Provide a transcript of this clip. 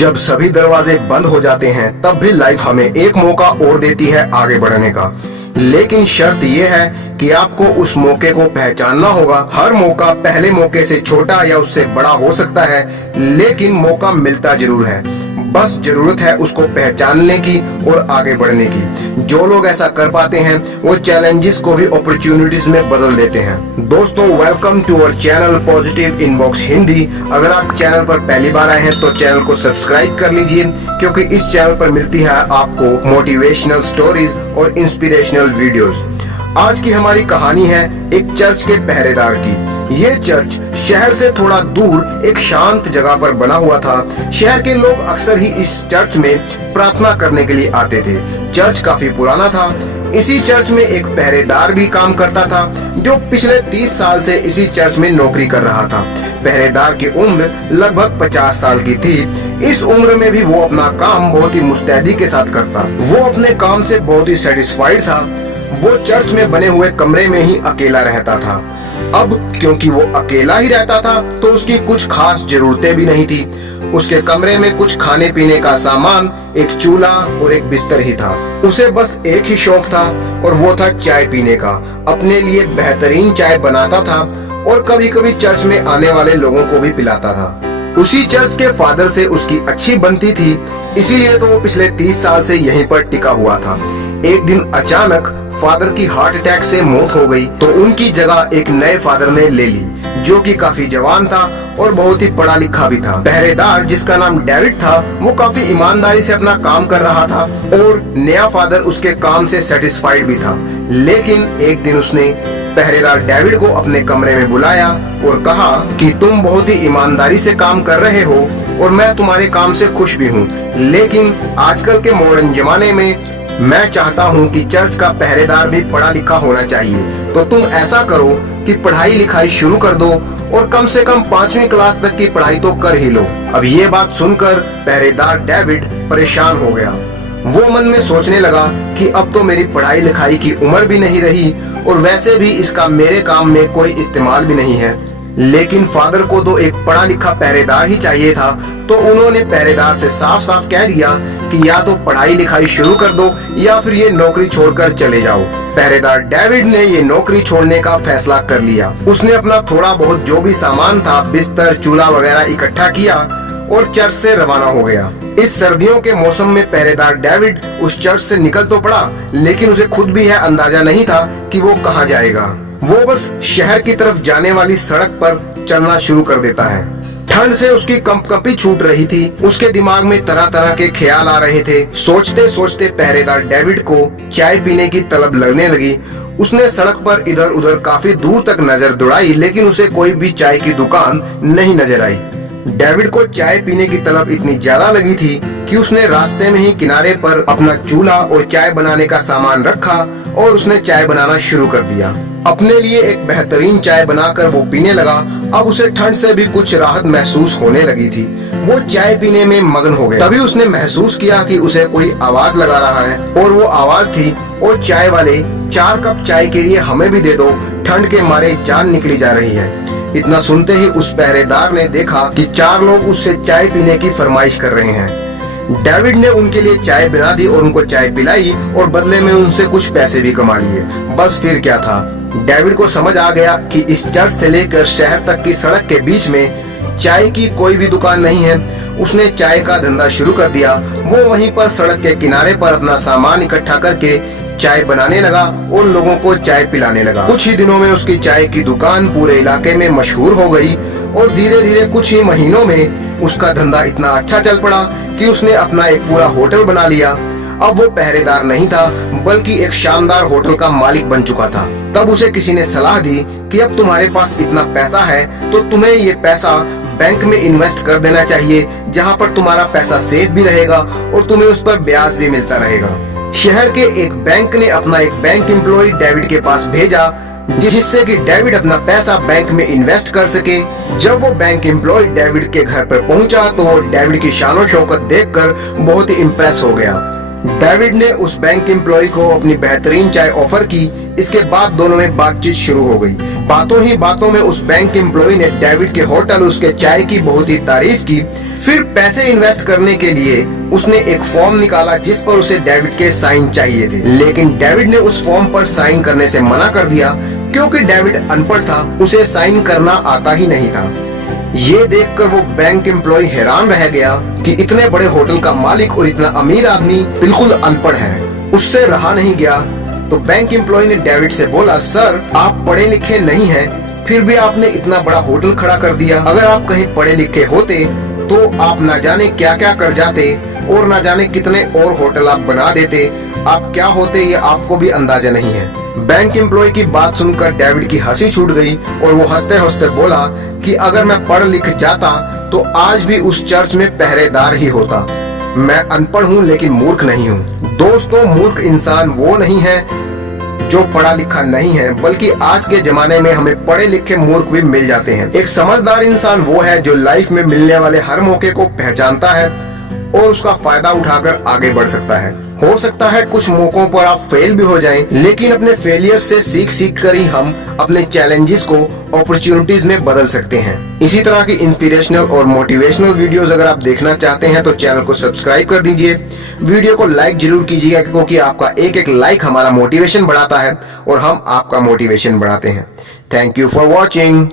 जब सभी दरवाजे बंद हो जाते हैं तब भी लाइफ हमें एक मौका और देती है आगे बढ़ने का। लेकिन शर्त यह है कि आपको उस मौके को पहचानना होगा। हर मौका पहले मौके से छोटा या उससे बड़ा हो सकता है, लेकिन मौका मिलता जरूर है। बस जरूरत है उसको पहचानने की और आगे बढ़ने की। जो लोग ऐसा कर पाते हैं वो चैलेंजेस को भी अपॉर्चुनिटीज में बदल देते हैं। दोस्तों, welcome to our channel positive inbox Hindi. अगर आप चैनल पर पहली बार आए हैं तो चैनल को सब्सक्राइब कर लीजिए, क्योंकि इस चैनल पर मिलती है आपको मोटिवेशनल स्टोरीज और इंस्पिरेशनल वीडियोस। आज की हमारी कहानी है एक चर्च के पहरेदार की। ये चर्च शहर से थोड़ा दूर एक शांत जगह पर बना हुआ था। शहर के लोग अक्सर ही इस चर्च में प्रार्थना करने के लिए आते थे। चर्च काफी पुराना था। इसी चर्च में एक पहरेदार भी काम करता था, जो पिछले 30 साल से इसी चर्च में नौकरी कर रहा था। पहरेदार की उम्र लगभग 50 साल की थी। इस उम्र में भी वो अपना काम बहुत ही मुस्तैदी के साथ करता। वो अपने काम से बहुत ही सेटिस्फाइड था। वो चर्च में बने हुए कमरे में ही अकेला रहता था। अब क्योंकि वो अकेला ही रहता था तो उसकी कुछ खास जरूरतें भी नहीं थी। उसके कमरे में कुछ खाने पीने का सामान, एक चूल्हा और एक बिस्तर ही था। उसे बस एक ही शौक था और वो था चाय पीने का। अपने लिए बेहतरीन चाय बनाता था और कभी कभी चर्च में आने वाले लोगों को भी पिलाता था। उसी चर्च के फादर से उसकी अच्छी बनती थी, इसीलिए तो वो पिछले 30 साल से यहीं पर टिका हुआ था। एक दिन अचानक फादर की हार्ट अटैक से मौत हो गई, तो उनकी जगह एक नए फादर ने ले ली, जो कि काफी जवान था और बहुत ही पढ़ा लिखा भी था। पहरेदार, जिसका नाम डेविड था, वो काफी ईमानदारी से अपना काम कर रहा था और नया फादर उसके काम से सेटिस्फाइड भी था। लेकिन एक दिन उसने पहरेदार डेविड को अपने कमरे में बुलाया और कहा कि तुम बहुत ही ईमानदारी से काम कर रहे हो और मैं तुम्हारे काम से खुश भी हूँ, लेकिन आजकल के मॉडर्न जमाने में मैं चाहता हूँ कि चर्च का पहरेदार भी पढ़ा लिखा होना चाहिए। तो तुम ऐसा करो कि पढ़ाई लिखाई शुरू कर दो और कम से कम 5वीं क्लास तक की पढ़ाई तो कर ही लो। अब ये बात सुनकर पहरेदार डेविड परेशान हो गया। वो मन में सोचने लगा कि अब तो मेरी पढ़ाई लिखाई की उम्र भी नहीं रही और वैसे भी इसका मेरे काम में कोई इस्तेमाल भी नहीं है। लेकिन फादर को तो एक पढ़ा लिखा पहरेदार ही चाहिए था, तो उन्होंने पहरेदार से साफ साफ कह दिया कि या तो पढ़ाई लिखाई शुरू कर दो या फिर ये नौकरी छोड़कर चले जाओ। पहरेदार डेविड ने ये नौकरी छोड़ने का फैसला कर लिया। उसने अपना थोड़ा बहुत जो भी सामान था, बिस्तर, चूल्हा वगैरह इकट्ठा किया और चर्च से रवाना हो गया। इस सर्दियों के मौसम में पहरेदार डेविड उस चर्च से निकल तो पड़ा, लेकिन उसे खुद भी यह अंदाजा नहीं था कि वो कहाँ जाएगा। वो बस शहर की तरफ जाने वाली सड़क पर चलना शुरू कर देता है। ठंड से उसकी कंपकंपी छूट रही थी। उसके दिमाग में तरह तरह के ख्याल आ रहे थे। सोचते सोचते पहरेदार डेविड को चाय पीने की तलब लगने लगी। उसने सड़क पर इधर उधर काफी दूर तक नजर दौड़ाई, लेकिन उसे कोई भी चाय की दुकान नहीं नजर आई। डेविड को चाय पीने की तलब इतनी ज्यादा लगी थी कि उसने रास्ते में ही किनारे पर अपना चूल्हा और चाय बनाने का सामान रखा और उसने चाय बनाना शुरू कर दिया। अपने लिए एक बेहतरीन चाय बनाकर वो पीने लगा। अब उसे ठंड से भी कुछ राहत महसूस होने लगी थी। वो चाय पीने में मगन हो गया। तभी उसने महसूस किया कि उसे कोई आवाज लगा रहा है, और वो आवाज थी, ओ चाय वाले, 4 कप चाय के लिए हमें भी दे दो, ठंड के मारे जान निकली जा रही है। इतना सुनते ही उस पहरेदार ने देखा कि 4 लोग उससे चाय पीने की फरमाइश कर रहे हैं। डेविड ने उनके लिए चाय बना दी और उनको चाय पिलाई और बदले में उनसे कुछ पैसे भी कमा लिए। बस फिर क्या था, डेविड को समझ आ गया कि इस चर्च से लेकर शहर तक की सड़क के बीच में चाय की कोई भी दुकान नहीं है। उसने चाय का धंधा शुरू कर दिया। वो वहीं पर सड़क के किनारे पर अपना सामान इकट्ठा करके चाय बनाने लगा और लोगों को चाय पिलाने लगा। कुछ ही दिनों में उसकी चाय की दुकान पूरे इलाके में मशहूर हो गई और धीरे धीरे कुछ ही महीनों में उसका धंधा इतना अच्छा चल पड़ा कि उसने अपना एक पूरा होटल बना लिया। अब वो पहरेदार नहीं था, बल्कि एक शानदार होटल का मालिक बन चुका था। तब उसे किसी ने सलाह दी कि अब तुम्हारे पास इतना पैसा है तो तुम्हें ये पैसा बैंक में इन्वेस्ट कर देना चाहिए, जहाँ पर तुम्हारा पैसा सेफ भी रहेगा और तुम्हें उस पर ब्याज भी मिलता रहेगा। शहर के एक बैंक ने अपना एक बैंक एम्प्लॉय डेविड के पास भेजा, जिससे कि डेविड अपना पैसा बैंक में इन्वेस्ट कर सके। जब वो बैंक एम्प्लॉय डेविड के घर पर पहुंचा तो वो डेविड की शान और शौकत देखकर बहुत ही इम्प्रेस हो गया। डेविड ने उस बैंक एम्प्लॉय को अपनी बेहतरीन चाय ऑफर की। इसके बाद दोनों में बातचीत शुरू हो गई। बातों ही बातों में उस बैंक एम्प्लॉय ने डेविड के होटल, उसके चाय की बहुत ही तारीफ की। फिर पैसे इन्वेस्ट करने के लिए उसने एक फॉर्म निकाला जिस पर उसे डेविड के साइन चाहिए थे, लेकिन डेविड ने उस फॉर्म पर साइन करने से मना कर दिया क्योंकि डेविड अनपढ़ था, उसे साइन करना आता ही नहीं था। ये देखकर वो बैंक एम्प्लॉय हैरान रह गया कि इतने बड़े होटल का मालिक और इतना अमीर आदमी बिल्कुल अनपढ़ है। उससे रहा नहीं गया तो बैंक एम्प्लॉय ने डेविड से बोला, सर आप पढ़े लिखे नहीं हैं, फिर भी आपने इतना बड़ा होटल खड़ा कर दिया। अगर आप कहीं पढ़े लिखे होते तो आप न जाने क्या क्या कर जाते और न जाने कितने और होटल आप बना देते। आप क्या होते ये आपको भी अंदाजा नहीं है। बैंक एम्प्लॉय की बात सुनकर डेविड की हंसी छूट गई और वो हंसते हंसते बोला कि अगर मैं पढ़ लिख जाता तो आज भी उस चर्च में पहरेदार ही होता। मैं अनपढ़ हूँ लेकिन मूर्ख नहीं हूँ। दोस्तों, मूर्ख इंसान वो नहीं है जो पढ़ा लिखा नहीं है, बल्कि आज के जमाने में हमें पढ़े लिखे मूर्ख भी मिल जाते हैं। एक समझदार इंसान वो है जो लाइफ में मिलने वाले हर मौके को पहचानता है और उसका फायदा उठाकर आगे बढ़ सकता है। हो सकता है कुछ मौकों पर आप फेल भी हो जाएं, लेकिन अपने फेलियर से सीख कर ही हम अपने चैलेंजेस को अपॉर्चुनिटीज में बदल सकते हैं। इसी तरह की इंस्पिरेशनल और मोटिवेशनल वीडियोस अगर आप देखना चाहते हैं तो चैनल को सब्सक्राइब कर दीजिए। वीडियो को लाइक जरूर कीजिएगा क्योंकि आपका एक एक लाइक हमारा मोटिवेशन बढ़ाता है और हम आपका मोटिवेशन बढ़ाते हैं। Thank you for watching.